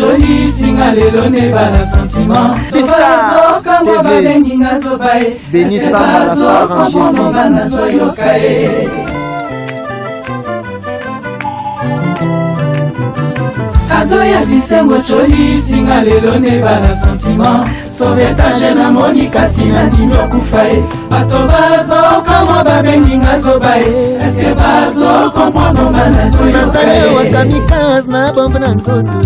Joli singa lelo ne bala sentiment. Bista TV. Béni Samba la soeur Ado ya bisengo joli singa lelo ne bala sentiment. Sauvetage na monika sina ndino kufae. Bato bazo kama babengi ngazo bae. Eske bazo comprendre ngana so yokae. Wakamikaze na bomba na nzoto.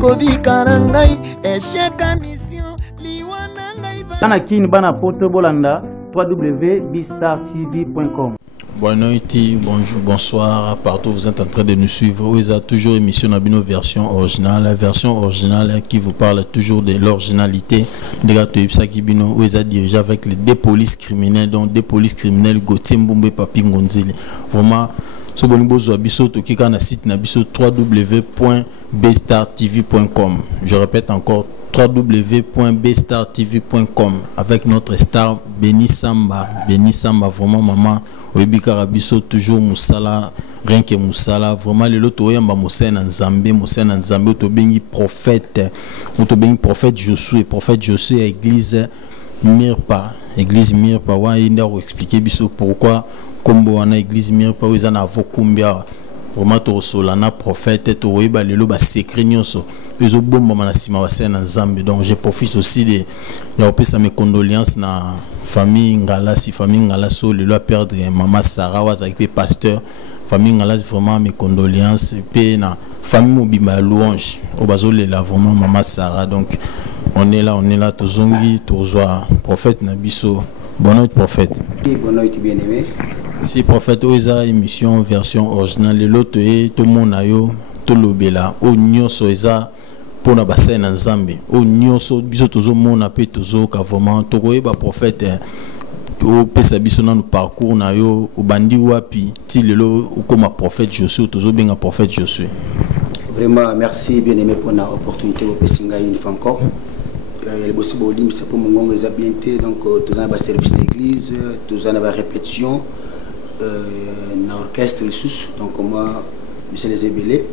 Kobi karangai esheka mission liwana ngai. Kana kini bana poto bolanda www.bistartv.com. Bonne nuit, bonjour, bonsoir, partout vous êtes en train de nous suivre. Vous avez toujours émission Nabino version originale, la version originale qui vous parle toujours de l'originalité. Vous avez dirigé avec les deux polices criminelles, donc des polices criminelles Gauthier Mbumbe Papi Ngonzili. Vraiment, ce bon niveau Zoabiso Toki kana site Nabiso www.bestartv.com. Je répète encore www.bestartv.com avec notre star Béni Samba. Béni Samba, vraiment maman. Oyebi Karabiso toujours Moussala, rien que Moussala, vraiment le loto yamba Moussena Nzambe, to bengi prophète Josué, église Mirpa, wa yenda ko expliquer biso pourquoi kombo wana église Mirpa oza na vokumbia. Vraiment to solana prophète to yeba lelo ba secret nyonso. Ils ont bomba manasima wa sena Nzambe. Donc je profite aussi de ya mes condoléances na famille Ngala, si famille Ngala so le loi perdre maman Sarah was avec pasteur famille Ngala vraiment mes condoléances et na famille Mobimba louange au bazole la vraiment maman Sarah. Donc on est là tozongi tozoa prophète Nabiso. Bonne nuit prophète. Bonne nuit bien-aimé. Si prophète oza émission version originale l'autre et tout mon ayo to lobela o nyoso eza pona bassin na Nzambe o nyoso biso tozo mona pe tozo ka vraiment to koyeba prophète o pesa biso na parcours na yo o bandi wapi ti lelo o comme prophète Josué tozo benga prophète Josué. Vraiment merci bien-aimé pour la opportunité au pesinga une fois encore. Le boss bolim c'est pour mon gongo zabienté donc tous en bas service d'église tous en bas répétition na orchestre les sous donc moi monsieur les ébélés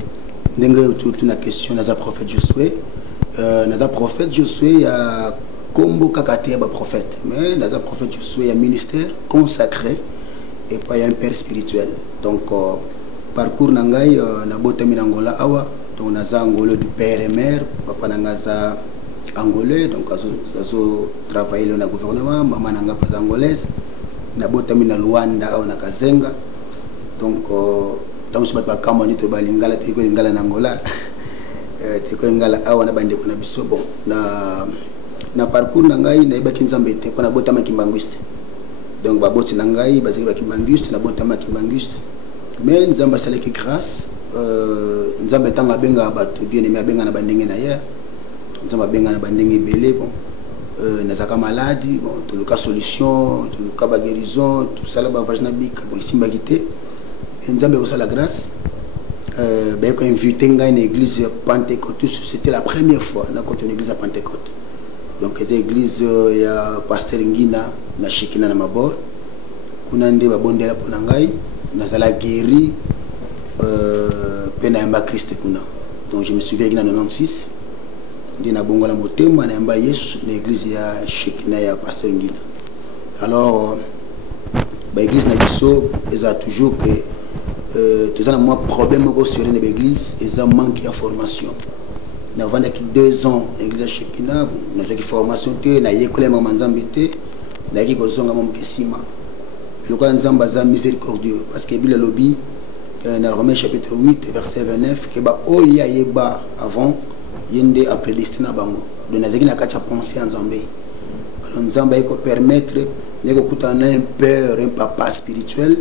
n'engue toute une question dans un prophète Josué il y a combo kakate ba prophète mais dans un prophète Josué il y a ministère consacré et pas il y a un père spirituel donc parcours nangai na botami Angola awa donc naza angolais du père et mère papa nangaza angolais donc azo travailler dans le gouvernement maman nanga pas angolaise na botami na Luanda au na Kazenga donc dans ce bat kama ni to balingala te ko lingala na Angola te ko lingala awa na bande ko na biso bon na parcours na ngai na ibaki Nzambe te ko na botama kimbanguiste donc ba boti na ngai bazali ba kimbanguiste na botama kimbanguiste mais Nzambe salaki grâce Nzambe tanga benga bato bien aimé benga na bandenge na ya Nzambe benga na bandenge belé bon nazaka maladie bon tout le cas solution tout le cas guérison tout ça là ba vagina bik bon simba kité Nzambe reçoit la grâce ben quand invité ngai une église Pentecôte c'était la première fois na côté une église à Pentecôte donc cette église il y a pasteur Ngina na Shekina na Mabor kuna nde ba bondela pona ngai nazala guéri pena yamba Christ kuna donc je me souviens en 96 ndina bongola motema na yamba Yesu na église ya Shekina ya pasteur Ngina alors ba église na biso eza toujours que tous un moi problème au sur une église et ça manque de formation nous avons 2 ans l'église Shekina nous avons formation te na yekole mama Nzambe te na ki kozonga mom kesima le quoi Nzamba za miséricordieux parce que Bible lobby dans Romains chapitre 8 verset 29 que ba oya yeba avant yende a prédestiné bango de nazaki na kacha penser en Nzambe alors Nzamba iko permettre neko kutana un père un papa spirituel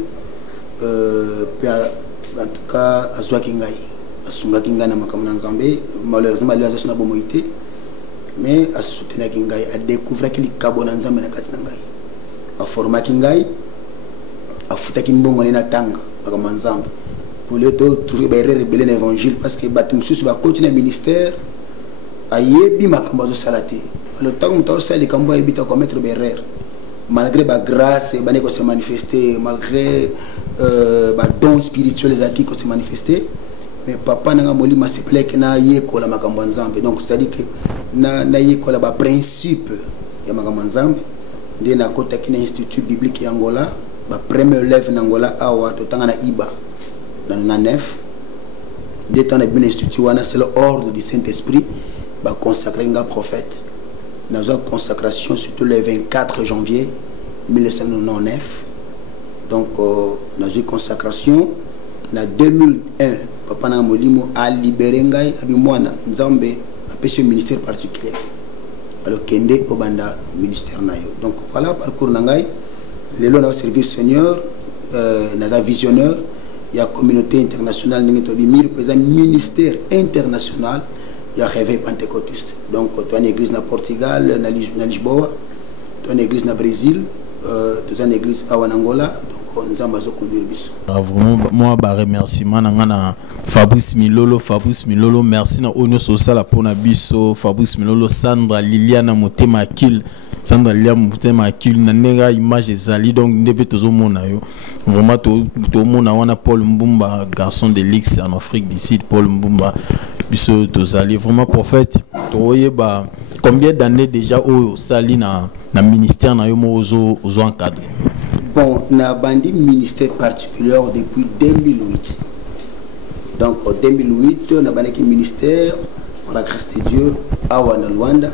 en tout cas azwa kingai asunga kingai na makamana Nzambe malheureusement lui azosuna bomoité mais a soutenir kingai a découvrir qu'il kabona Nzambe na kati na ngai a forma kingai a futa kimbongo na tanga makamana Nzambe pour le trouver ba erreur belé na évangile parce que batumsusu ba continuer ministère ayebi makambo zo salate alors tant que ça les kambo ebita commettre ba erreur malgré la grâce et qu'on se manifester malgré don spirituel qui se manifester mais papa nanga molimo sepelé que na yekola makambo nzambe. Donc c'est-à-dire que na yekola ba principe ya makambo nzambe ndé na kota ki na institut biblique ya Angola, ba premier élève na Angola awa totanga na Iba na nef. Ndé tana bin institut wana c'est l'ordre du Saint-Esprit ba consacrer nga prophète. Nous avons consacration surtout le 24 janvier 1999. Donc nous avons consacration en 2001. Papa na molimo a libéré ngai abimwana nzambe a péché ministère particulier. Alors kende obanda ministère na yo. Donc voilà parcours na ngai. Lelo na service Seigneur na visionnaire, il y a communauté internationale ni to di ministère international. Il y a réveil pentecôtiste. Donc, tu as une église na Portugal, na Lisboa, tu as une église na Brésil, tu as une église à Angola. Donc, nous avons conduire biso. Vraiment, moi, remerciement na Fabrice Milolo, merci na Onyo Sosala pour na biso, Fabrice Milolo, Sandra Liliana Motema Kil, Sandra Liliana Motema Kil, na nega image ezali donc ndebe tozo mona yo. Vraiment to mona wana Paul Mbumba, garçon de l'X en Afrique du Sud, Paul Mbumba. Biso tozali vraiment prophète. Toyeba combien d'années déjà au sali na ministère na yo ozo encadré? Bon, na bandi ministère particulier depuis 2008. Donc en 2008, on a bandi ministère par la grâce de Dieu à Luanda.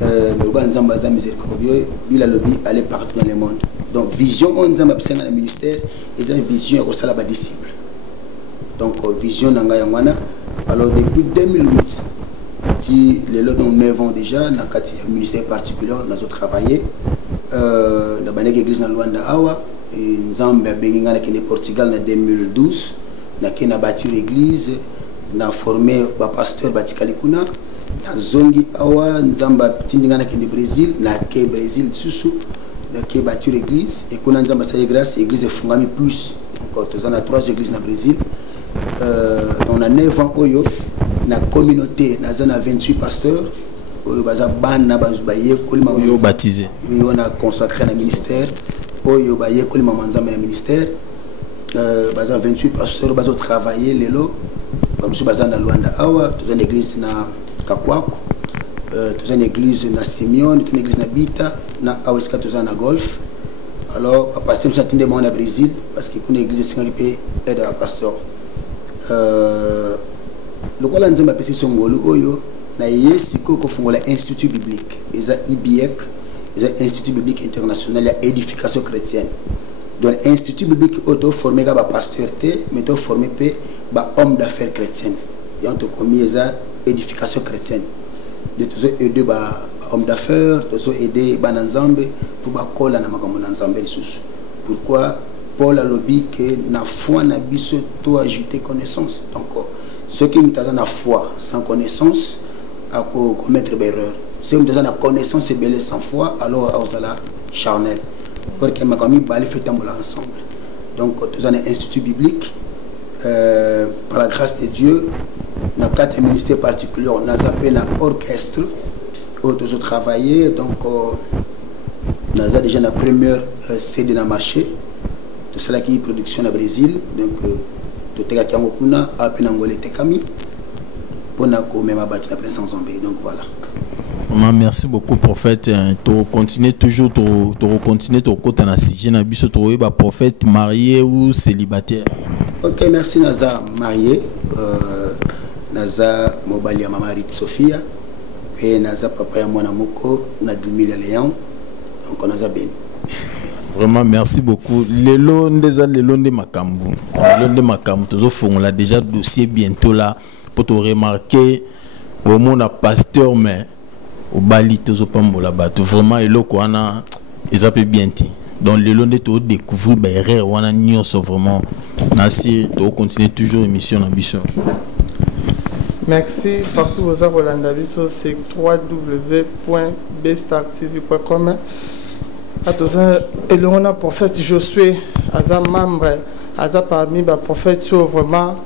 Le Ganzamba za miséricordieux, il a lobby aller partout dans le monde. Donc vision on nzamba psenga na ministère, ils ont vision ko sala ba disciple. Donc vision nanga yangwana. Alors depuis 2008, si les lots ont 9 ans déjà, dans le ministère particulier, nous avons travaillé. Dans l'église de Luanda Awa, nous avons au Portugal en 2012, nous avons bâti l'église, nous avons formé un pasteur Batikalikuna, nous avons zongi Awa, nous avons bâti au Brésil, nous avons Brésil, nous avons bâti l'église, et nous avons bâti l'église de Fungami Plus. Donc nous avons 3 églises au Brésil. On a 9 ans, la communauté, on a 28 pasteurs, on a baptisé. On a consacré le ministère, on a ministère, 28 pasteurs, on a travaillé les lots, comme si on a Luanda Awa, on a une église na Kakwaku, on a une église na Simeon, on a une église na Bita, na Aweska, on a Golf. Alors, pasteur, je suis au Brésil, parce qu'il y a une église qui peut aider à pasteur. Le quoi là nous avons appelé Songolo Oyo na yesiko ko fongola institut biblique eza IBIEC eza institut biblique international ya édification chrétienne. Donc institut biblique auto formé ga ba pasteur té mais to formé pe ba homme d'affaires chrétienne ya to commis eza édification chrétienne de tous aider ba homme d'affaires tous aider ba nzambe pour ba kola na makambo na nzambe lisusu. Pourquoi Paul a lobby que na foi na biso to ajouter connaissance. Donc ceux qui nous ont la foi sans connaissance à commettre des erreurs. Si nous avons la connaissance et belle sans foi, alors on a la charnel. Pour que nous fait ensemble. Donc nous avons un institut biblique par la grâce de Dieu. Dans 4 ministères particuliers, on a appelé un orchestre où nous avons travaillé. Donc nous avons déjà la première CD dans le marché. Tout cela qui est production au Brésil. Donc donc voilà. Merci beaucoup prophète. Tu continues toujours tu côté na sujet na biso to ba prophète marié ou célibataire. OK, merci Naza marié Naza mobali ya mama Rit Sophia et Naza papa ya mwana moko na 2000 Léon. Donc on a bien. Vraiment merci beaucoup. Lelo nde makambu. Lelo nde makambu tozo fongola déjà dossier bientôt là pour te remarquer au monde pasteur mais au bali tozo pambola bato vraiment eloko wana ezape bienti. Donc lelo nde to découvrir ba erreur wana nyonso vraiment. Nasi to continuer toujours émission na biso. Merci partout aux Rolanda biso c'est www.bestartv.com. Et le on a prophète Josué, Aza membre, Aza parmi les prophètes vraiment,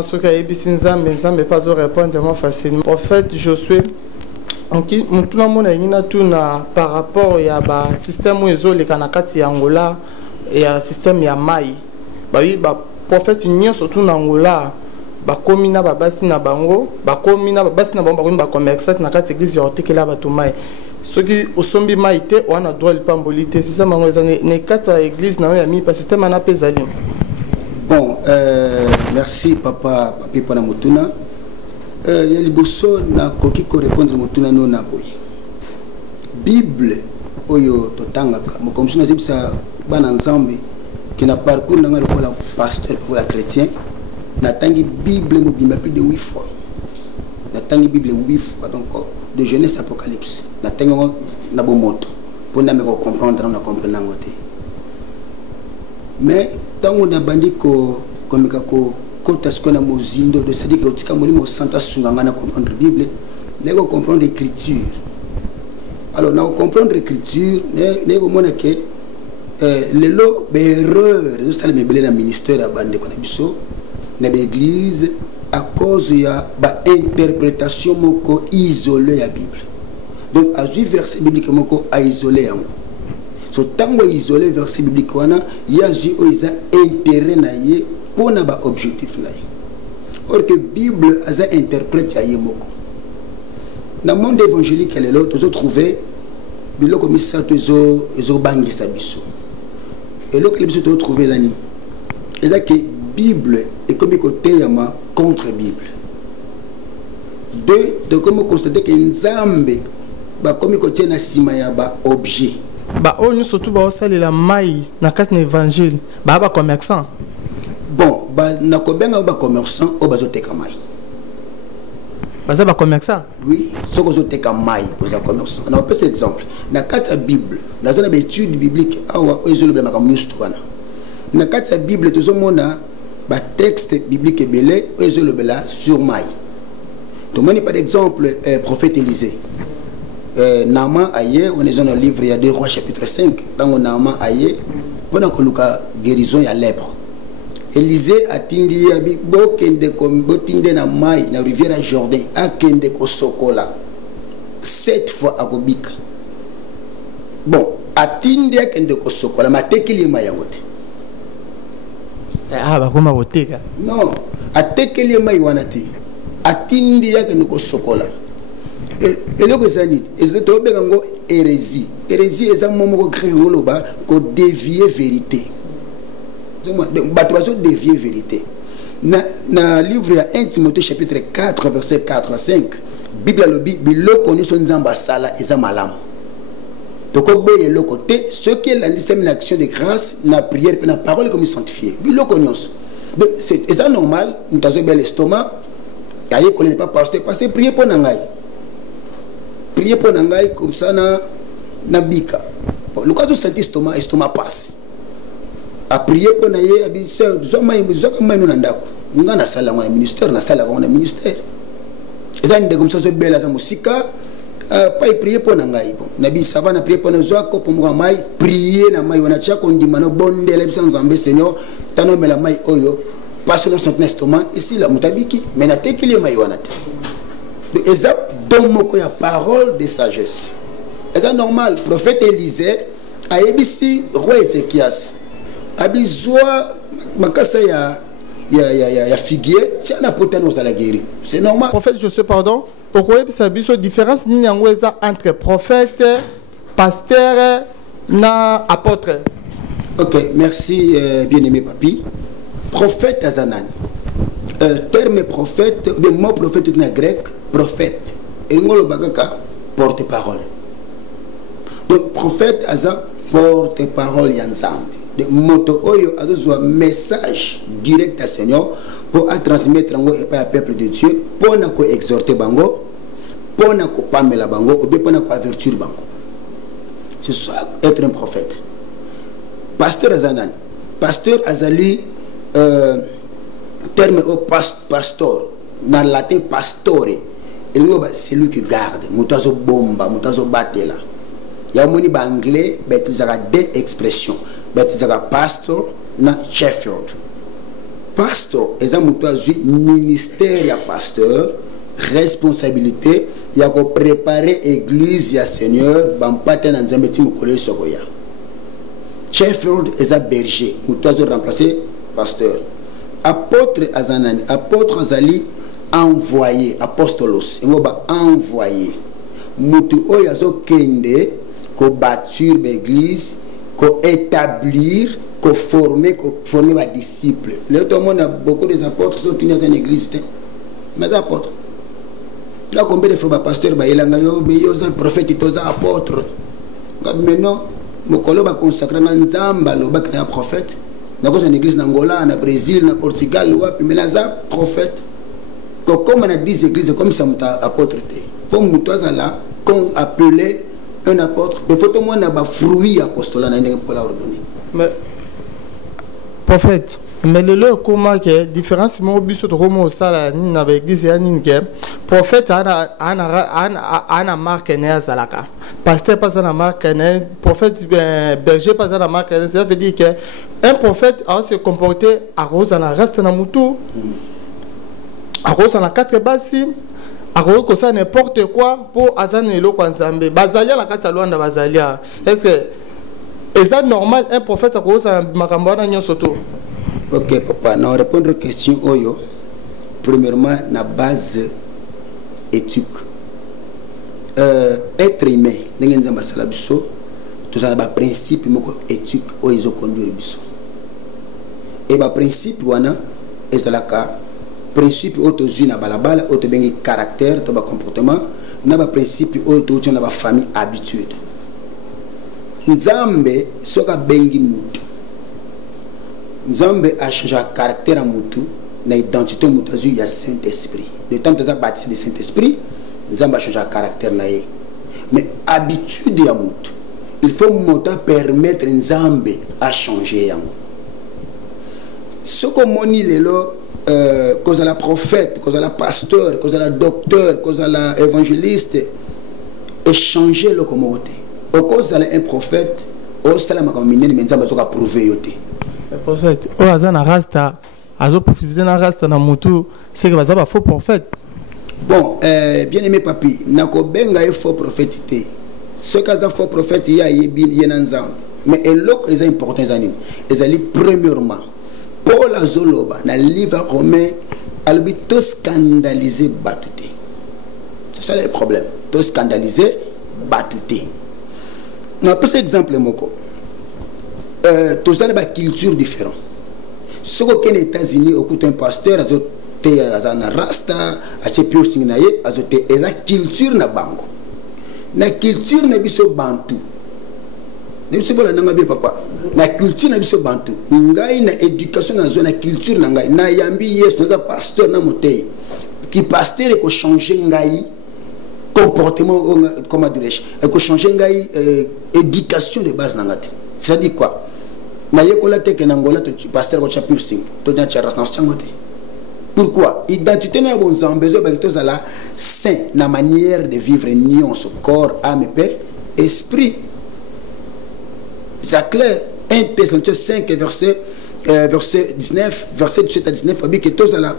ceux qui ont été mais pas répondre facilement. Prophète Josué, tout le monde a par rapport au système où ils ont les Kanakati Angola et le système Yamai. Le prophète n'y a surtout en Angola, bakomi na babasi na bango bakomi na babasi na bango bakomi ba commerçant na kati église ya otekela bato mai soki osombi mai te wana droit lipamboli te c'est ça mango eza ne kati ya église na yo ya mi pa système ana pe ezali. Bon, merci papa papi pona mutuna. Ya liboso na koki ko répondre mutuna no na boy. Bible oyo totangaka mo comme si na zibisa bana nzambe qui n'a parcours na ngalo la pasteur pour la chrétien na tangi Bible mo bimba plus de 8 fois. Na tangi Bible 8 fois donc de Genèse Apocalypse. Na tangi na bo moto pour na me comprendre na comprendre ngote. Mais tant on a bandit comme kota skona mozindo de c'est-à-dire que otika molimo santa sunganga na comprendre Bible nego comprendre écriture. Alors na comprendre écriture nego mona ke lelo berreur juste le mebele na ministère ya bande kona biso na l'église à cause ya ba interprétation moko isolée ya Bible. Donc à 8 versets bibliques moko a isolé yango. So tango isolé verset biblique wana yazi oiza intérêt na ye pour na ba objectif na ye. Or que Bible aza interprète ya ye moko. Na monde évangélique elle là tu trouver biloko misato ezo bangisa biso. Et là que biso tu trouver lani. Eza que Bible est comme côté yama contre Bible. Deux de comme constater que nzambe ba comme côté na sima ya ba objet. Ba on surtout ba osali la mai na kati na évangile ba commerçant. Bon ba na ko benga ba commerçant o ba zoteka mai. Baza ba commerçant. Oui, ce que zoteka mai za commerçant. On a un exemple. Na kati ya Bible, na zona ba étude biblique awa o ezolo ba kamustu wana. Na kati ya Bible tozomona ba texte biblique belé o ezolo bela sur mai. Donc moi par exemple prophète Élisée. Naaman aye on est dans le livre il y a 2 Rois chapitre 5 dans Naaman aye pendant que Luka guérison ya lèpre Élisée a tindi ya bi bokende comme botinde na mai na rivière Jordan akende ko sokola 7 fois akobika bon atindi akende ko sokola matekili mai yangote ba koma boteka non atekili mai wanati atindi akende ko sokola. Et le Gozani, c'est une hérésie. Hérésie est un moment qui dévier vérité. Donc, dévier vérité. Dans le livre 1 Timothée chapitre 4, verset 4 à 5, Bible a dit que connu son ambassala et malam. Donc, le côté, ce qui est l'action de grâce, la prière et la parole comme sanctifié. Bible connu. C'est normal, nous avons bel estomac, il n'y a pas pasteur, parce que prier pour nous. Priez pour Nangai comme ça na bika. Le cas où senti estomac passe. A prier pour naye abisa zoma no ndako. Nga na sala ngona ministère na sala ngona ministère. Eza ndeko comme ça so bela za musika pas prier pour Nangai bon. Nabi savana prier pour nazo ko pour mai prier na mai wana cha ko ndima no bondela bisa nzambe Seigneur tano mela mai oyo passe le son estomac ici la mutabiki mais na tekili mai wana te. Ezap donc il y a parole de sagesse. C'est normal. Prophète Élisée a ébissi roi Ézéchias. A besoin makasa ya figuier, tiens la potence dans la guérir. C'est normal. Prophète, je sais pardon. Pourquoi il y a une différence entre prophète, pasteur, na apôtre? Ok, merci bien-aimé papi. Prophète Azanan. Terme prophète, le mot prophète en grec, prophète. Et le bagaka porte-parole. Donc prophète aza porte-parole yanzambe. De moto oyo azo message direct à Seigneur pour transmettre ngo et pas peuple de Dieu pour na ko exhorter bango, pour na ko pamela bango ou bien pour na ko avertir bango. C'est ça être un prophète. Pasteur azanan. Pasteur azali terme au pastor na latin pastore. C'est lui qui garde. Moutazo bomba, moutazo batela. Il y a moni anglais, ben tu as deux expressions. Ben tu as pastor na shepherd. Pastor, c'est un moutazo ministère ya pasteur, responsabilité, il y a préparer église ya Seigneur, ban patin dans un petit mokole sokoya. Shepherd est un berger, moutazo remplacer pasteur. apôtre azanani apôtre azali envoyé apostolos ngoba envoyé mutu oyo azokende ko bâtir l'église ko établir ko former ba disciples. Là tout le monde a beaucoup des apôtres qui sont tenus dans une église mais apôtres là combien de fois ba pasteur ba elanga yo mais yo za prophète to za apôtre maintenant mokolo ba consacrer nzamba lo ba kana prophète na ko une église na Angola na Brésil na Portugal wapi mais na za prophète comme on a 10 églises comme ça muta apôtre te faut muto za là qu'on appelait un apôtre mais faut tout le monde a ba fruit apostolat na ndenge pour la ordonner mais prophète mais le comment que différence mo biso to romo sala ni na église ya ni ke prophète ana marque ne zalaka pasteur pas na marque ne prophète berger pas na marque ne ça veut dire que un prophète a se comporter à rose na reste na mutu à rose na quatre basi à rose ça n'importe quoi pour azana elo kwa nzambe bazalia la kata lwanda bazalia est-ce que est ça normal un prophète à rose na makambo na nyoso to. Ok, papa, nous répondre aux questions. Premièrement, la base éthique. Être humain, nous avons tous les principes éthiques où ils ont conduit. Et le principe, c'est le principe où tu as un caractère, un comportement, un principe où tu as une famille habitude. Nous avons Nzambe a changé le caractère à Moutou, l'identité Moutou, il y a Saint-Esprit. Le temps que tu as bâti le Saint-Esprit, Nzambe a changé le caractère. Mais habitude à Moutou, il faut permettre Nzambe à changer. Ce que mon île est là, cause à la prophète, cause à la pasteur, cause à la docteur, cause à l'évangéliste, et changer le communauté. Au cause à un prophète, au salam comme minen, mais Nzambe a prouvé yoté. Prophète, au hasard na rasta, azo profiter na rasta na mutu, c'est que bazaba faux prophète. Bon, bien aimé papi, nako benga e faux prophète. Ce cas faux prophète il y a yenanzam. Mais elok est important zanim. Ezali premièrement, Paul azoloba na livre romain albito scandalisé batouté. C'est ça le problème. To scandalisé batouté. Na pour exemple moko. Tous les cultures différentes. Ce que les États-Unis ont un pasteur, ils ont un rasta, ils ont piercing naie, ils ont une culture na bango. Na culture na biso bantu. Ne biso bola nanga be papa. Na culture na biso bantu. Ngai na éducation na zone na culture na ngai. Na yambi yes na pasteur na motei. Qui pasteur ko changer ngai comportement comment dirais-je? Ko changer ngai éducation de base na ngate. Ça dit quoi? Pourquoi? Identité n'a pas besoin de la saint, la manière de vivre union sur corps, âme et paix, esprit. C'est clair. 1 Thessaloniciens 5 verset 19, verset 17 à 19, il dit que tous à la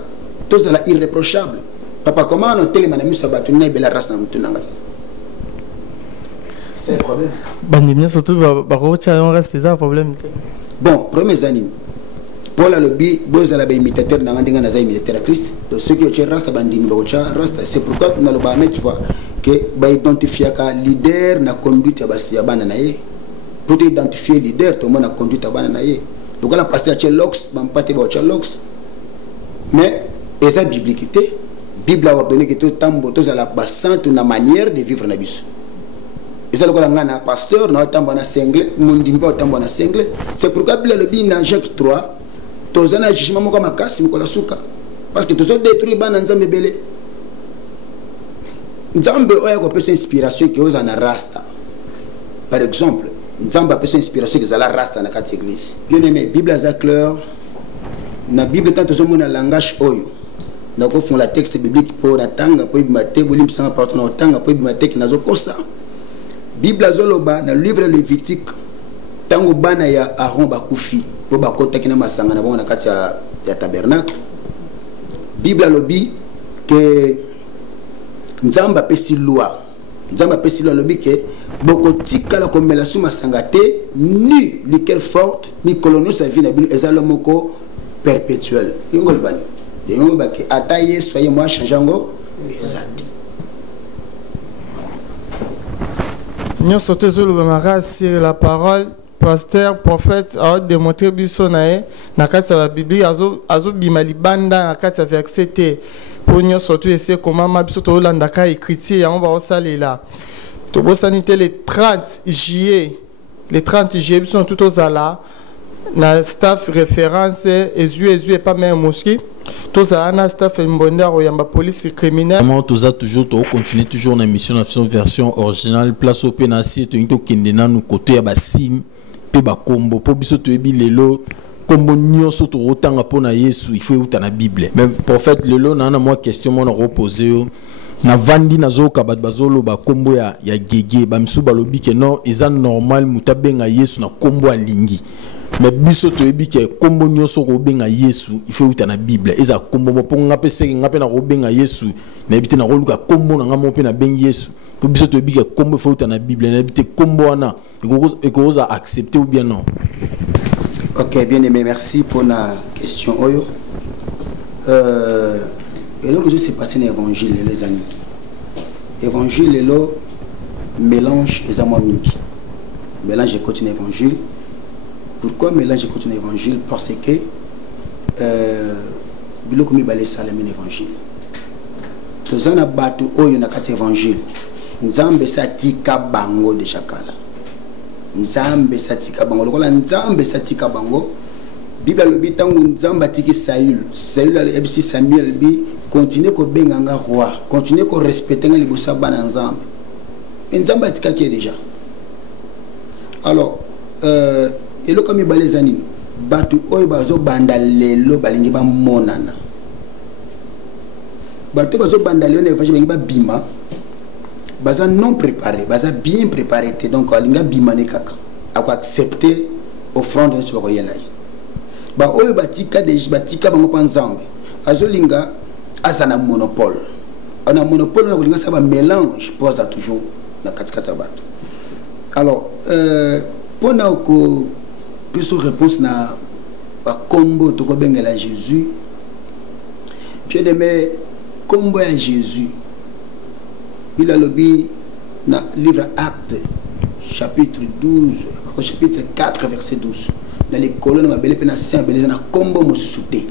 irréprochable. Papa, comment on a télé madame Sabatou n'a pas la race dans le monde? C'est un problème. Bon, premier anime. Paul a le bi, deux à la imitateur dans un naza imitateur à Christ. Donc ceux qui ont rasta bandimi rasta. C'est pourquoi nous allons mettre tu vois que bah identifier qu'un leader n'a conduite à basia bananaye. Pour identifier leader, tout le monde a conduite à bananaye. Donc on a passé à Chelox, ban pas te bacha lox. Mais esa bibliquité, Bible a ordonné que tout tambo tous à la bassante une manière de vivre na biso. C'est pasteur, c'est pourquoi le bin dans Jacques 3, tous un jugement comme parce que tous ont détruit Bananzambe Belé. Nzambe oya ko pesa inspiration qui osa na rasta. Par exemple, Nzambe a pesa inspiration qui la rasta na quatre église. Bien aimé, Bible a clair. Na Bible tant tous mon langage oyo. Na ko font la texte biblique pour la tanga pour bimaté bolim sans partenaire na tanga pour bimaté qui nazo kosa. Bible azoloba na livre Lévitique tango bana ya Aaron bakufi po bakota kina masanga na bona kati ya tabernacle. Bible alobi que Nzamba pesi loi lobi que bokotika la komela suma sangate ni liqueur forte ni colonio sa vie na bin ezalo moko perpétuel. Yongol bani. Yongol baki ataye soyez moi changeango exact. Nous sommes sur la parole. Pasteur, prophète, a démontré biso nae na kati ya Bible azo bima libanda na kati ya verset te pour nous surtout essayer comment ma biso to landa ka écriture ya on va osalela to bosani te le 30 juillet biso tout aux ala na staff référence ezu pas même mosquée tous na staff mbonda oyamba police criminelle comment tous a toujours to continuer toujours na mission version originale place au pena site to kindena nous côté ya basim pe ba kombo po biso to ebi lelo kombo nyonso to rotanga pona Yesu il faut uta na Bible même prophète lelo na moi question mon reposer na vandi nazo ka bat bazolo ba kombo ya gege ba misu balobi ke non eza normal mutabenga Yesu na kombo alingi mais biso to ebi ke kombo nyonso ko benga Yesu il faut uta na Bible eza kombo mo ponga pe seke ngape na ko benga Yesu na ebite na ko luka kombo na ngamo pe na bengi Yesu pour biso to ebi ke kombo faut uta na Bible na ebite kombo wana et que vous acceptez ou bien non? Ok, bien aimé, merci pour la question. Et là que je sais passer dans l'évangile, les amis. L'évangile est là, mélange les amours. Mélange et continue l'évangile. Pourquoi mélange et continue l'évangile? Parce que bilo comme il salé l'évangile. Tous on a battu au y a quatre évangiles. Nzambe satika bango de chakala. Nzambe satika bango lokola nzambe satika bango Bible lobi tangu nzamba tiki Saül ebisi Samuel bi continuer ko benganga roi continuer ko respecter nga libosa bana nzambe nzamba tika ki déjà alors elo comme balezani batu oyo bazo banda lelo balingi ba monana batu bazo banda lelo ne vaje ba bima baza non préparé, baza bien préparé, donc alinga bimane kaka, ako accepter offrande de ce bakoyelai. Ba oyo batika bango panzambe, azolinga azana monopole. On a monopole na kolinga ça ba mélange pose toujours na katikata bato. Alors pour na ko plus réponse na ba combo to ko bengela Jésus. Bien aimé combo à Jésus. Il a lobby dans le livre Actes, chapitre 12, chapitre 4, verset 12. Dans les colonnes, ma belle peine à Saint-Bélé, na combo mo susute.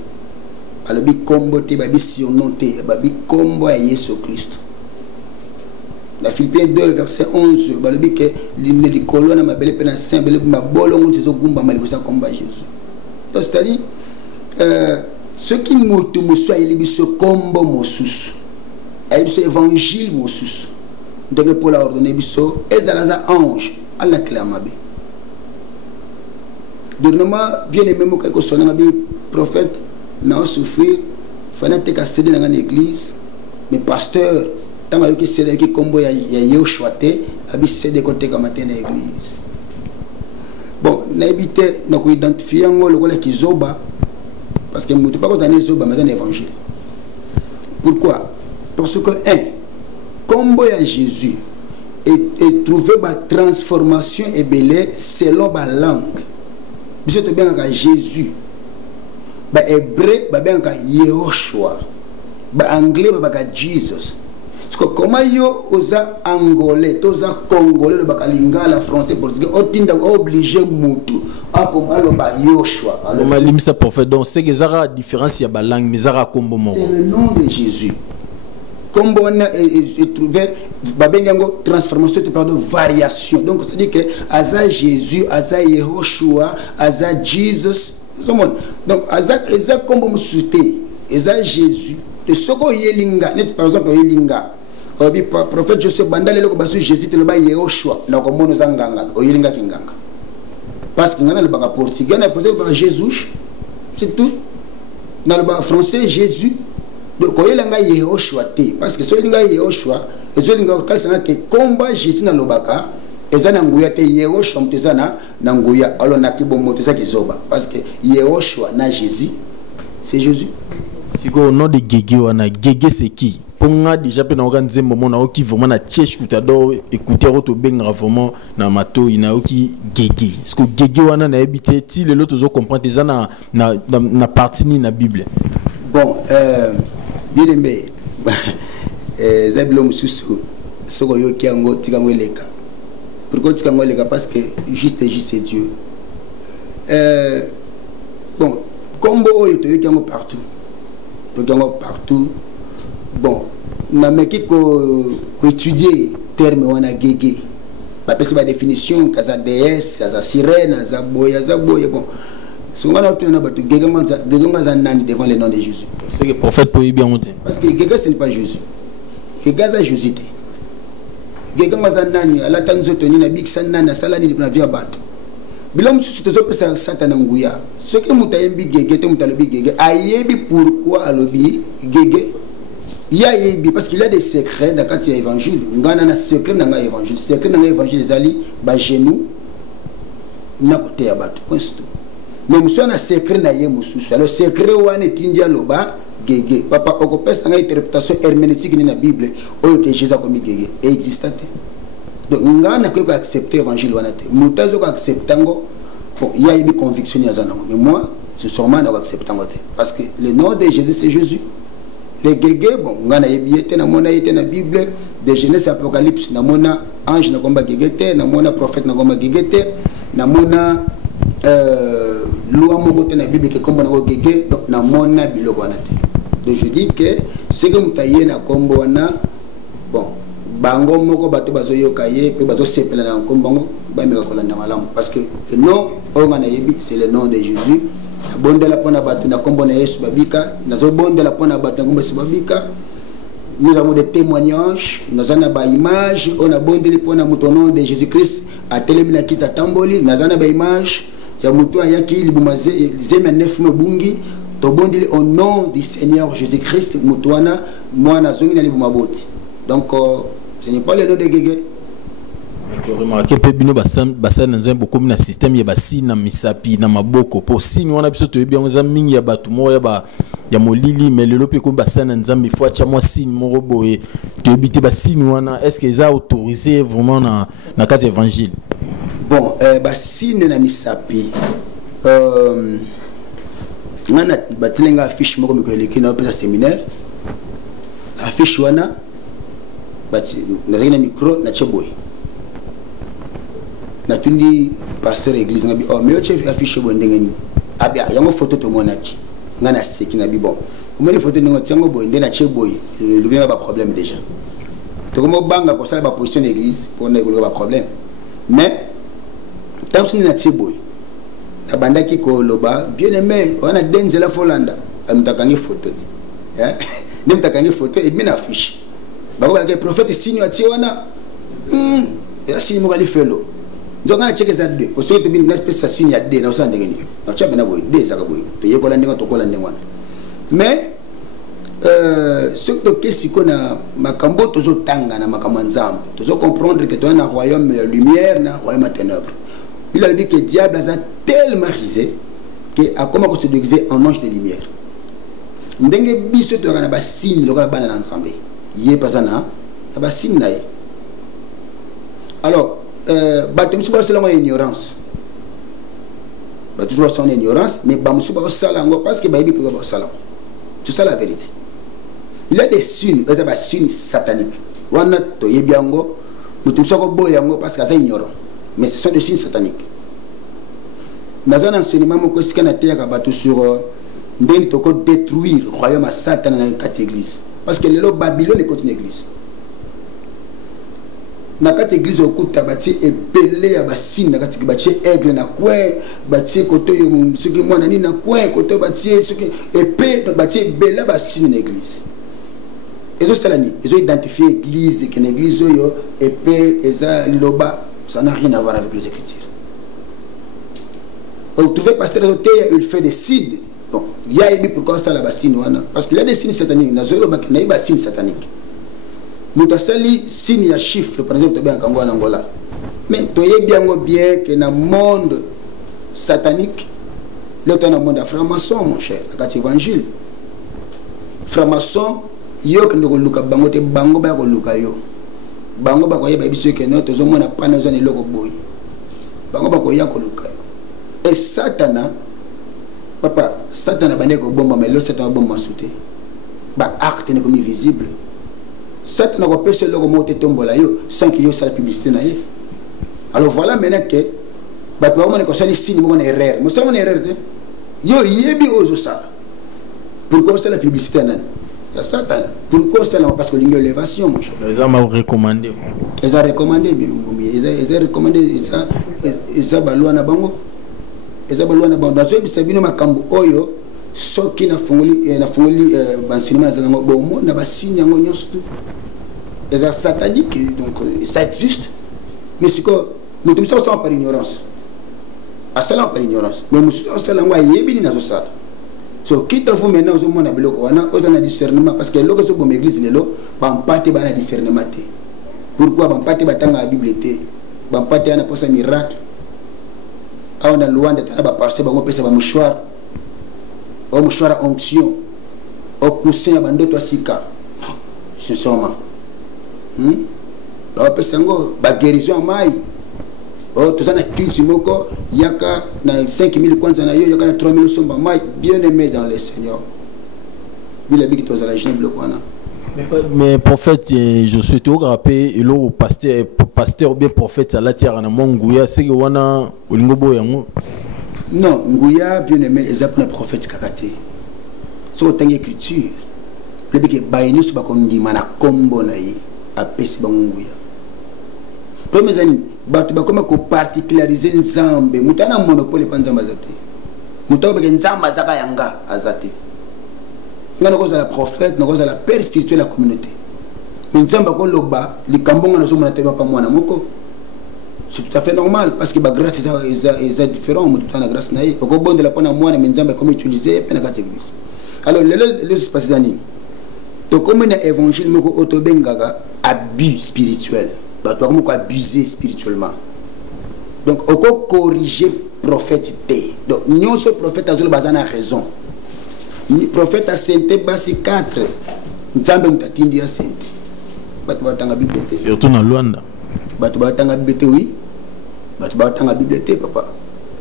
A lobby combo te, babi siononte, babi combo à Jésus Christ. Dans Philippiens 2, verset 11, babi que les colonnes, ma belle peine à Saint-Bélé, ma bolon, c'est au gumba, malibusa combat Jésus. Donc, c'est-à-dire, ce qui me soit, il est ce combo mo sus. Et ce évangile Moussous. Donc pour la ordonner biso ezalaza ange Allah clamabe. Dernièrement bien aimé mo quelque sonné bi prophète n'a souffrir fallait te casser dans l'église mais pasteur tant que c'est qui combo ya Yoshua te abi cédé côté comme matin dans l'église. Bon na habité na ko identifier ngolo ko la kizoba parce que mutu pas ko tane zoba mais un évangile. Pourquoi? Parce que, comme Jésus et trouver ma transformation et belle selon ma langue. Vous êtes bien avec Jésus. Ba hébreu, ba bien avec Yehoshua. Ba anglais, ba avec Jesus. Parce que comment yo osa angolais, osa congolais, le bakalingala français, portugais, otinda obligé mutu. Ah comme alors ba Yehoshua. Comme limsa prophète donc c'est que zara différence ya ba langue mais zara kombo moko. C'est le nom de Jésus. Comme on a trouvé transformation par de variation. Donc c'est-à-dire que Aza Jésus, Aza Yehoshua, Aza Jesus. Donc Aza comme on souté, Aza Jésus. Le soko yelinga, par exemple yelinga. Le prophète Joseph Bandale le basu Jésus te le ba Yehoshua. Na ko mono zanganga, o yelinga kinganga. Parce que ngana le ba portugais na peut-être ba Jésus. C'est tout. Dans le français Jésus. Donc, quand il y a Yehoshua, parce que si il y a Yehoshua, il y a que combat Jésus dans le baka, et ça n'a pas Yehoshua, alors n'a parce que Yehoshua n'a Jésus, c'est Jésus. Si au nom de Gégé, on a Gégé, c'est qui? ponga déjà pe na okanze moment na oki vraiment na tchèche kutado écouter auto benga vraiment na mato ina oki gege parce que gege wana na ebité ti le lot zo comprendre ça na partie ni na Bible. Bon bien aimé zabilo mususu soko yo kiango tikango eleka. Pourquoi tikango eleka? Parce que juste c'est Dieu. Bon combo oyo to yo kiango partout. To kiango partout. Bon na meki ko étudier terme wana gege. Ba pesa ba définition kaza déesse, kaza sirène, kaza boya bon. Souvent on a battu gege maza nani devant le nom de Jésus. C'est que prophète pour bien monter. Parce que gege ce n'est pas Jésus. Gege za Jésus te. Gege maza nani ala tanzo toni na bikisa nani sala ni na via bato. Bilom susu tozo pesa satana nguya. Ce que mutayembi gege te mutalobi gege ayebi pourquoi alobi gege. Il y a parce qu'il y a des secrets dans quand il y a évangile. On a un secret dans l'évangile. Secret dans l'évangile, les alliés, bas genou, n'a côté à battre. Mais nous sommes un secret dans l'évangile. Alors, secret où on est india loba, gege. Papa, on peut faire une interprétation herméneutique dans la Bible. Oh, que Jésus a commis gege. Et existe. Donc, on a que accepter l'évangile. Nous avons accepté. Bon, il y a une conviction. Mais moi, c'est sûrement accepté. Parce que le nom de Jésus, c'est Jésus. Les gege bon ngana yebiete na mona yete na Bible de Genèse Apocalypse na mona ange na komba gegete na mona prophète na komba gegete na mona loi mokote na Bible ke komba na gege donc na mona biloko wana te. Donc je dis que ce que mutaye na kombo wana bon bango moko bato bazo yokaye pe bazo sepela na kombango ba meka kolanda malamu parce que le nom ngana yebi c'est le nom de Jésus. Bondela pona batu na kombo na Yesu babika nazo bondela pona batu na kombo Yesu babika. Nous avons des témoignages, nous avons des images, on a bondeli pona muto nom de Jésus-Christ a telemina kita tamboli, nous avons des images ya muto ayaki libumaze zeme nef mbungi to bondeli au nom du Seigneur Jésus-Christ muto wana mwana zongi na libumaboti. Donc ce n'est pas le nom de gege. Remarquez peu bino basa na nzembo comme na système ya basi na misapi na maboko pour si wana biso to bien za mingi ya batu mo ya molili mais le lope comme basa na nzambe faut acha moi signe mo boye to bité basi wana est-ce que ça autorisé vraiment na carte évangile? Bon basi na misapi ngana batilenga affiche moko mikoleki na pesa séminaire affiche wana bati na zina micro na cheboy na tundi pasteur église ngabi oh mais chef affiche bo ndengeni abia yango photo to monaki ngana seki na bi bon omoni photo ndenge tiango bo ndena cheboy le gars ba problème déjà to comme banga pour ça ba position d'église pour ne ba problème mais tant que na cheboy na bandaki ko loba bien aimé on a denzela folanda amtakangi photo hein nimtakangi photo et bien affiche ba ko ba prophète signe ati wana ya signe mo kali felo. Donc on a checké ça deux. Parce que tu as une espèce de signe à deux. On a dit non, tu as bien avoué deux ça avoué. Tu y es collé n'importe quoi l'année. Mais ce que tu sais qu'on a macambo toujours tanga na macamanzam. Toujours comprendre que tu as un royaume de lumière, un royaume de ténèbres. Il a dit que le diable a tellement risé que a comment se déguiser en ange de lumière. N'dengue biso tu as un signe le gars banana ensemble. Y est pas ça na ba signe na. Alors batemusu ba sala ignorance batemusu ba sala ignorance mais bamusu ba sala ngo parce que baibi pour ba sala c'est ça la vérité. Il y a des signes sataniques wana to yebiango mutumso ko boyango parce que ça ignorant mais ce sont des signes sataniques. Dans un enseignement mo ko sikana teya ka batu sur ndeni to ko détruire royaume à Satan dans une église parce que le Babylone est une église. Na kati église okuta bati ebele ya basine na kati bati aigle na coin bati koto yo suki mwana ni na coin koto bati suki épée bati ebele basine na église ezo salani ezo identifier église que l'église yo épée eza loba ça n'a rien à voir avec les écritures. Vous trouvez pasteur il fait des signes bon il y a ebi pourquoi ça la basine wana parce qu'il y a des signes sataniques na zolo ba na iba signes sataniques. Nous avons signe à chiffre, par exemple, en Angola. Mais tu es bien que dans le monde satanique, le monde franc-maçon, mon cher, dans l'évangile. Franc-maçon, yo que nous luka bango te bango ba ko luka yo bango ba ko yeba biso que non tozo mona pana zo ne loko boy bango ba ko ya ko luka yo et satana papa satana bane ko bomba mais le satana bomba souté ba acte ne comme visible satana ko pese loko moté tombola yo sans que yo sa la publicité na ye alors voilà maintenant que ba to mo ne ko sali signe mo ne erreur mo sala mo ne erreur te yo yebi ozo ça pourquoi c'est la publicité nan Satan. Pourquoi c'est là? Parce que l'élévation, mon cher. Ils ont recommandé. Ils ont recommandé, ils ont recommandé, ils ont baloué na bango. Ils ont baloué na bango. Dans ce cas, c'est bien ma cambo oyo. Ce qui n'a fongoli, enseignement dans le bon n'a pas signé en union tout. Ils ont satanique, donc ça existe. Mais c'est quoi? Nous tous sommes par ignorance. À cela par ignorance. Mais nous sommes là, yebi na ça. So quitte vous maintenant au monde biloko wana ozana discernement parce que loko so bon église lelo bampate bana discernement te. Pourquoi bampate batanga la Bible te? Bampate ana posa miracle. Aona luanda tana ba pasteur bango pesa ba mouchoir. O mouchoir onction. O coussin bandoto asika. C'est sûrement. Ba pesa ngo ba guérison mai. Oh, tout ça na culte moko yaka na 5000 kwanza na yo yaka na 3000 somba mai bien aimé dans le Seigneur. Bila biki to za la jeune bloc wana. Mais prophète je souhaite au rappeler et le pasteur bien prophète à la terre na monguya c'est que wana olingo boyango. Non, nguya bien aimé ezap na prophète kakate. So tangi écriture. Le biki bayini so ba kondima na kombo na yi apesi banguya. Premier ami batu bakoma ko particulariser nzambe mutana monopole pa nzamba zate mutao beke nzamba zaka yanga azate ngana ko za la prophète ngako za la père spirituel de la communauté nzamba ko loba likambonga na zomona teba pa mwana moko c'est tout à fait normal parce que ba grâce est différent mutana grâce na yi ko bonde la pona mwana nzamba comme utiliser pena ka église alors le se passe ani to comme na évangile moko otobengaga abus spirituel. Comme abuser spirituellement. Donc, on peut corriger le prophète. Donc, nous, ce prophète, nous avons raison. Le prophète a sainté, c'est 4. Nous avons dit à sainté. Surtout dans Luanda. Nous avons dit oui. Nous avons dit papa.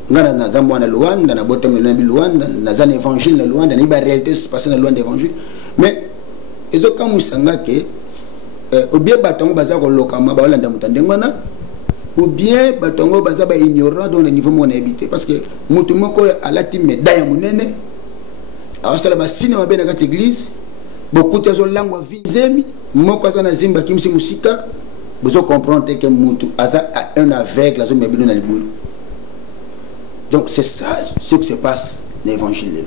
Nous avons dit Luanda, nous avons dit l'évangile de Luanda, nous avons dit la réalité qui se passe dans Luanda l'évangile. Mais, ils ont comme que ou bien batongo baza ko lokama ba olanda mutandengwana ou bien batongo baza ba ignorant dans le niveau mon habité parce que mutu moko alati médaille munene awasala ba cinéma bena kat église beaucoup de zo langwa vizemi moko za na zimba kimsi musika bezo comprendre que mutu aza un aveugle azo mebino na libulu. Donc c'est ça ce qui se passe dans l'évangile là.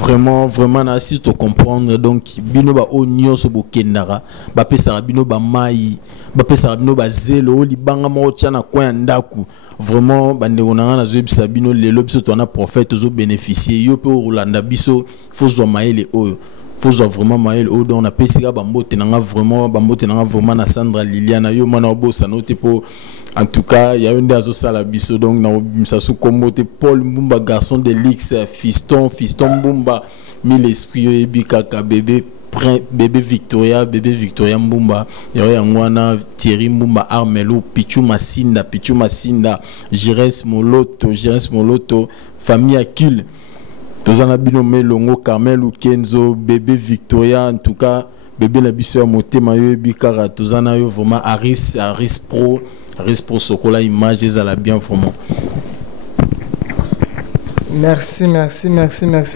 Vraiment na si to comprendre donc bino ba onyo so bokendara ba pesa bino ba mai ba pesa bino ba zelo libanga mo tchana kwa ndaku vraiment bande onanga na zo bisa bino lelo biso to na prophète zo bénéficier yo pe Rolanda biso faut zo maele oyo faut zo vraiment maele oyo donc na pesika ba mbote nanga vraiment na Sandra Liliana yo mana obosa no te po. En tout cas, il y a une des salabiso donc ça sous comme Paul Mbumba garçon de l'X fiston Mbumba mille esprit bikaka bébé Victoria Mbumba il y a un Thierry Mbumba Armelo Pichu Masinda Jires Moloto famille Akil tozana binomé Longo Carmel ou Kenzo bébé Victoria en tout cas bébé la biso motema yo bikara tozana yo vraiment Aris Pro Sokola image à la bien vraiment. Merci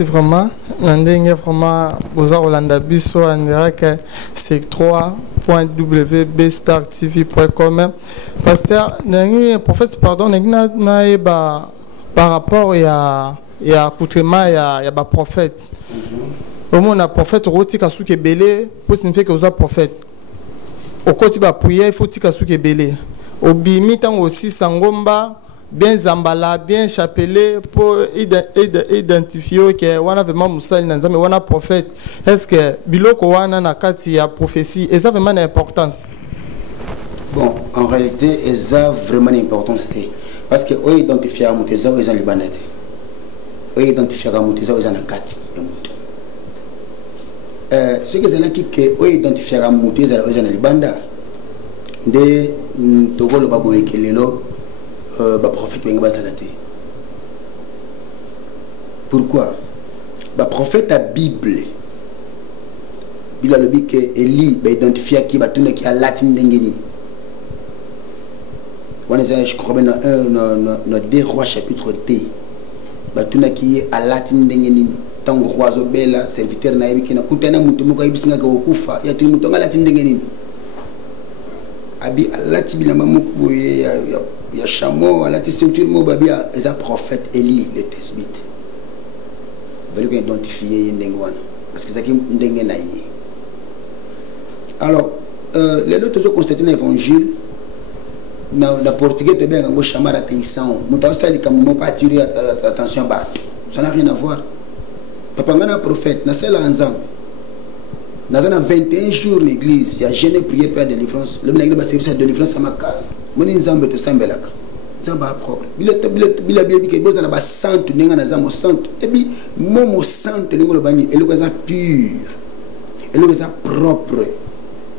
vraiment. Nandenge vraiment vous Rolanda Biso en direct c'est 3.wbstartv.com. Pasteur, prophète pardon na ba par rapport ya accoutrement ya ba prophète. Au moins na prophète roti kasuke belé pour signifier que vous êtes prophète. Au côté ba prière il faut tikasuke belé. Au bimitan aussi sangomba bien zambala bien chapelé pour identifier que wana vraiment musali na nzambe wana prophète. Est-ce que biloko wana na kati ya prophétie est vraiment une importance? Bon, en réalité, ça vraiment une importance parce que eux identifier à muteza ils ont libanate. Eux identifier à muteza ils ont na kati ya mutu. ce que c'est là qui identifie à monter à la libanda de togolo babo ekelelo ba prophète benga basalate. Pourquoi? Ba prophète à Bible a le dit que Eli ba identifier qui ba tuna qui a latin ndengeni. Je crois bien dans 2 Rois chapitre T. Batuna qui est à latin ndengeni tango roi Zobela serviteur na yebi kina kutana muntu muko yibisinga ko kufa ya tu mutonga latin ndengeni. Abi alati bilamba muko ya chamo alati ceinture mo babia eza prophète Eli le Tesbite. Bali ko identifier ndengwana parce que ça qui ndengena yi. Alors les autres ont constaté dans l'évangile na portugais te bien ngo chamara tension muta sali comme pas attirer attention ba ça n'a rien à voir papa ngana prophète na sala ensemble na 21 jours l'église il y a jeûne prière pour délivrance le mena ba service de délivrance à ma casse moni nzambe to sambelaka nzamba propre bila ke boza na ba sainte ninga na zamo sainte et puis momo sainte ningo lo bani eloko za pur eloko za propre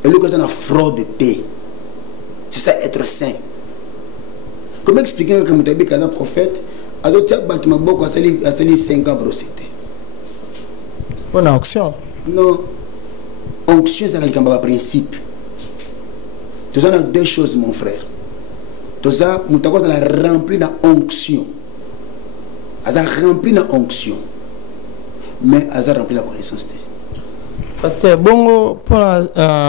eloko za na fraude thé. C'est ça être saint. Comment expliquer que Moutabi est un prophète a d'autres bâtiments beaucoup à salir 5 ans pour citer. On a onction. Non. Onction, c'est un principe. Tout ça, on a 2 choses, mon frère. Tout ça, Moutabi a rempli la onction. Elle a rempli la onction. Mais elle a rempli la connaissance. Parce que bon pour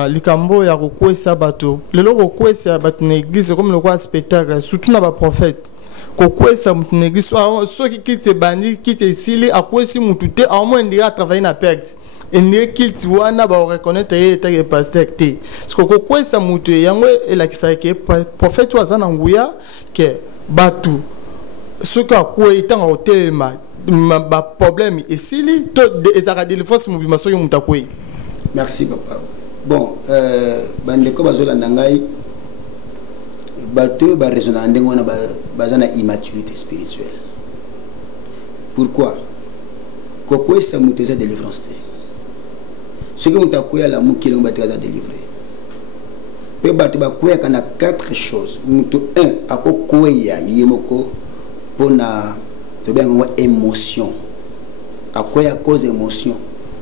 likambo ya kokwesa bato lelo kokwesa bato na église comme le quoi spectacle surtout na ba prophète kokwesa mutu na église so qui te bandi qui te sili akwesi mutu te au moins ndira travailler na perte et ne kilti wana ba reconnaître et pasteur te parce que kokwesa mutu yango elakisa ke prophète wa zana nguya ke bato ce que akwe itanga hotelema ba problème et sili to ezaka délivrance mobima so mutu akwe. Merci papa. Bon, bandeko bazolanda ngai bato ba raisonner ndengo na bazana immaturité spirituelle. Pourquoi? Kokwe sa muteza délivrance te. Ce que mutakoya la mukile mbateza délivrer. Pe bato ba koya kana 4 choses. Mutu 1 akokoya yemoko pona to bengo émotion. Akoya cause émotion.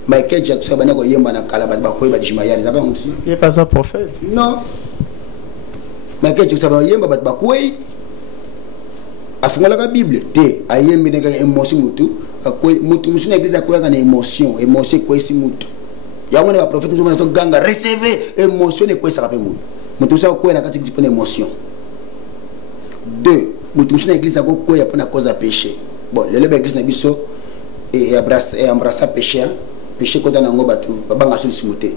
Michael Jackson bana ko yemba na kala ba ko ba dijimayari ça va aussi. Il est pas un prophète. Non. Michael Jackson ba yemba ba ko afunga la Bible te ayembi nega émotion mutu ko mutu musuna église ko kana émotion ko isi mutu. Ya ngone ba prophète nous to ganga recevez émotion ko isa ka mutu. Mutu sa ko na kati dipona émotion. 2 mutu musuna église ko ya pona cause à péché. Bon, le église na biso et embrasser péché. Péché ko dans ngo batu babanga sur simute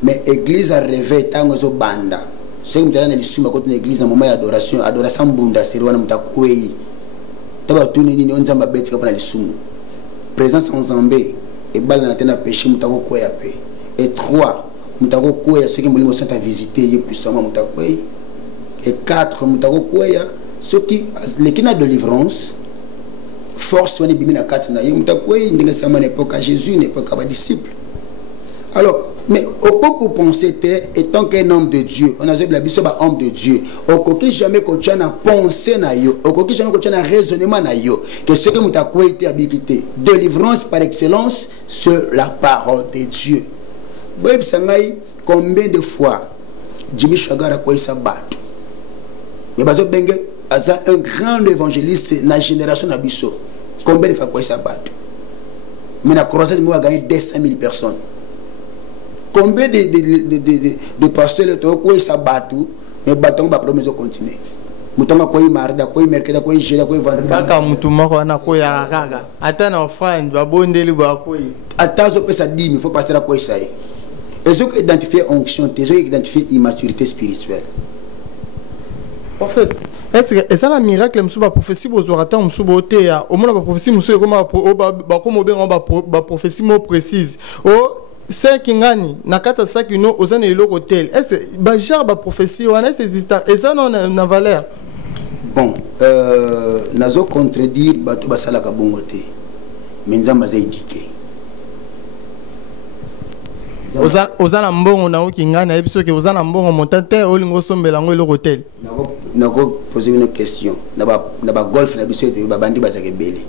mais église a réveil tango zo banda c'est comme dans lisuma ko église na moment adoration mbunda serwana mutakwei taba tuni nini onzamba beti ka na lisumu présence en zambé et bal na tena péché mutako kwea pe et 3 mutako kwea ceux qui molimo sont à visiter y puissamment mutakwei et 4 mutako kwea ceux qui les qui na délivrance force on est bimina katina yemutakwei ndinga sama n'époque à Jésus n'époque à disciples. Alors mais au coco penser étant qu'un homme de Dieu on a dit la biso ba homme de Dieu au coco jamais ko tchana penser na yo au coco jamais ko tchana raisonnement na yo que ce que mutakwei était habité délivrance par excellence sur la parole de Dieu. Boy sangai combien de fois Jimmy Shagara ko isa bato mais bazo benge aza un grand évangéliste na génération na biso. Combien de fois quoi ça bat? Mais la croisade nous a gagné 200 000 personnes. Combien de pasteurs le temps quoi ça bat tout? Mais bâton va promettre de continuer. Mutanga quoi mardi, quoi mercredi, quoi jeudi, quoi vendredi. Kaka mutuma quoi na quoi ya kaka. Attends offrande, ba bondeli ba quoi. Attends zo pesa 10 000, il faut passer à quoi ça y. Et ceux qui identifient onction, ceux qui identifient immaturité spirituelle. En fait, est-ce que la miracle musu ba prophétie bozorata musu bote ya au moins ba prophétie musu comme ba comme ba prophétie mo précise o c'est kingani nakata saki no ozana le hôtel est-ce ba genre ba prophétie wana existe et ça non na valeur. Bon nazo contredire bato basala ka bongote mais nzamba za éduquer oza na mbongo na okinga na yebiso ke oza na mbongo montante olingo sombela ngo le hotel. Nako poser une question. Na ba golf na biso te ba bandi bazake belé.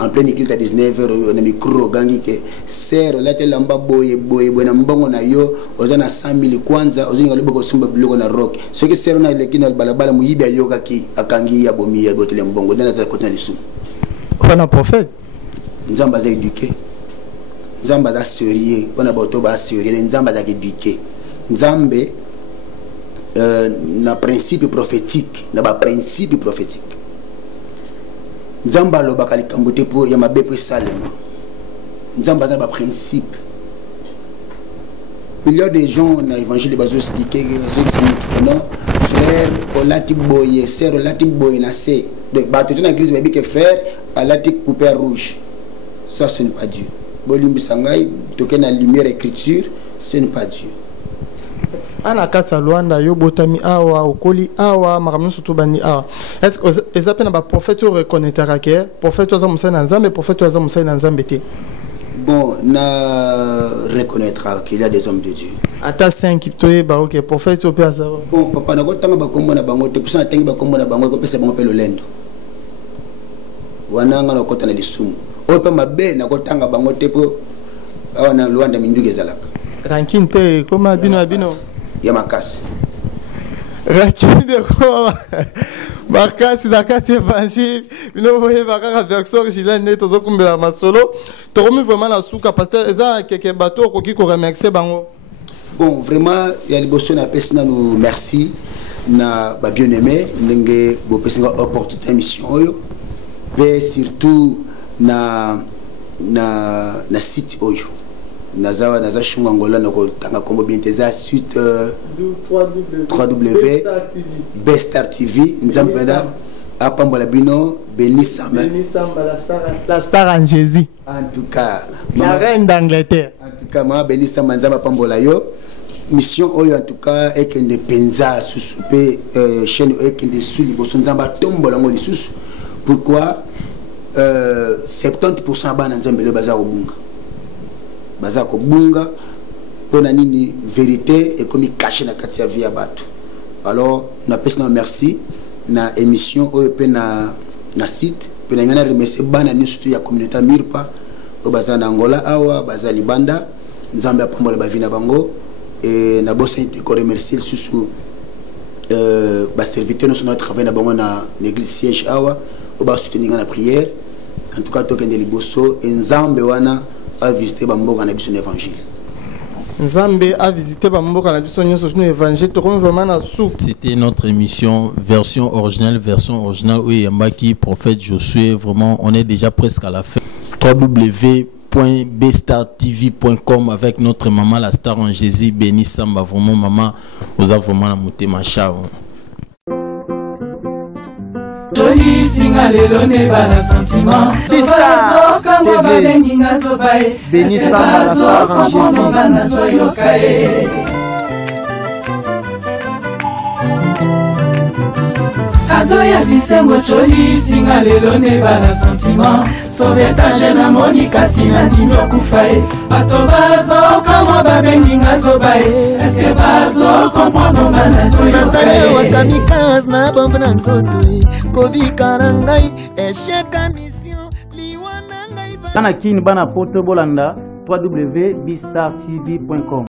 En pleine éclate à 19h na micro gangi ke sero la tele lamba boye na mbongo na yo oza na 100,000 kwanza ozo ngalo boko sumba biloko na rock. Ce que sero na lekina balabala muyibi ayoka ki akangi ya bomi ya botele mbongo na za kotana lisu. On a prophète. Nzamba za éduqué. Nzamba za sérieux. On a bato ba sérieux. Nzamba za éduqué. Nzambe na principe prophétique. Na ba principe prophétique. Nzamba lo bakali kambote po ya mabepo salema. Nzamba za ba principe. Il y a des gens dans l'évangile bazo expliquer que non frère olati boye sœur olati boye na se. Donc bato dans l'église baby que frère olati coupé rouge. Ça ce n'est pas Dieu. Bolimbi sangai toke na lumière écriture, ce n'est pas Dieu. Ana kata Luanda yo botami awa okoli awa makamno surtout bani awa. Est-ce que les appels na prophète reconnaîtra que prophète oza musai na nzambe prophète oza musai na nzambe te. Bon, na reconnaîtra qu'il y a des hommes de Dieu. Ata 5 toye ba OK prophète o pesa. Bon, papa na kotanga ba kombo na bango te pusa tengi ba kombo na bango ko pesa bango pe lolendo. Wananga na kota na lisumu. Opa mabe na kotanga bango te po awana Luanda minduke zalaka. Rankin pe koma bino. Ya makasi. Rankin de quoi? Makasi na kati évangile, bino voye bakaka version originale net ozo kumbela masolo. To remet vraiment la souka pasteur eza keke bato ko ki ko remercier bango. Bon, vraiment ya liboso na pesina nous merci na ba bien-aimé ndenge bo pesinga opportunité mission oyo. Mais surtout na site oyo. Naza shunga ngola na ko tanga kombo bien tes suite www.bestar TV nzambeda apambola bino Benissamba la star en Jésus en tout cas la reine d'Angleterre en tout cas ma Benissamba nzamba pambola yo mission oyo en tout cas et que de penza sous-souper chaîne et que de sous liboso nzamba tombola ngo lisusu. Pourquoi 70% bana nzambele bazako bunga bazako bunga pona nini vérité et comme caché na kati ya vie ya bato. Alors na pesna merci na émission oyo pe na site pe na ngana remercier bana ni surtout ya communauté Mirpa o bazana Angola awa bazali banda nzambe apambola ba vina bango et na bossa inte ko remercier susu ba serviteur nous travail na bango na l'église siège awa o ba soutenir na prière. En tout cas token de liboso nzambe wana a visité bamboka na biso l'évangile. Nzambe a visité bamboka na biso nyonso na évangile to comme vraiment na sou. C'était notre émission version originale où Yambaki prophète Josué. Vraiment on est déjà presque à la fin. www.bestartv.com avec notre maman la star en Jésus Benissamba. Vraiment maman vous a vraiment la montée ma chao. Joli singa lelo ne bana sentiment Lisa TV Benissamba la star en Jésus Ado ya bisengo joli singa lelo ne bana sentiment Sauvetage na monika sina ndimyo kufae Bato bazo kama babengi ngazo bae Eske bazo comprendre bana soyokae Wakamikaz na bombe na nzoto Kobika na ngai esheka mission liwa na ngai Kana kini bana poto bolanda www.bestartv.com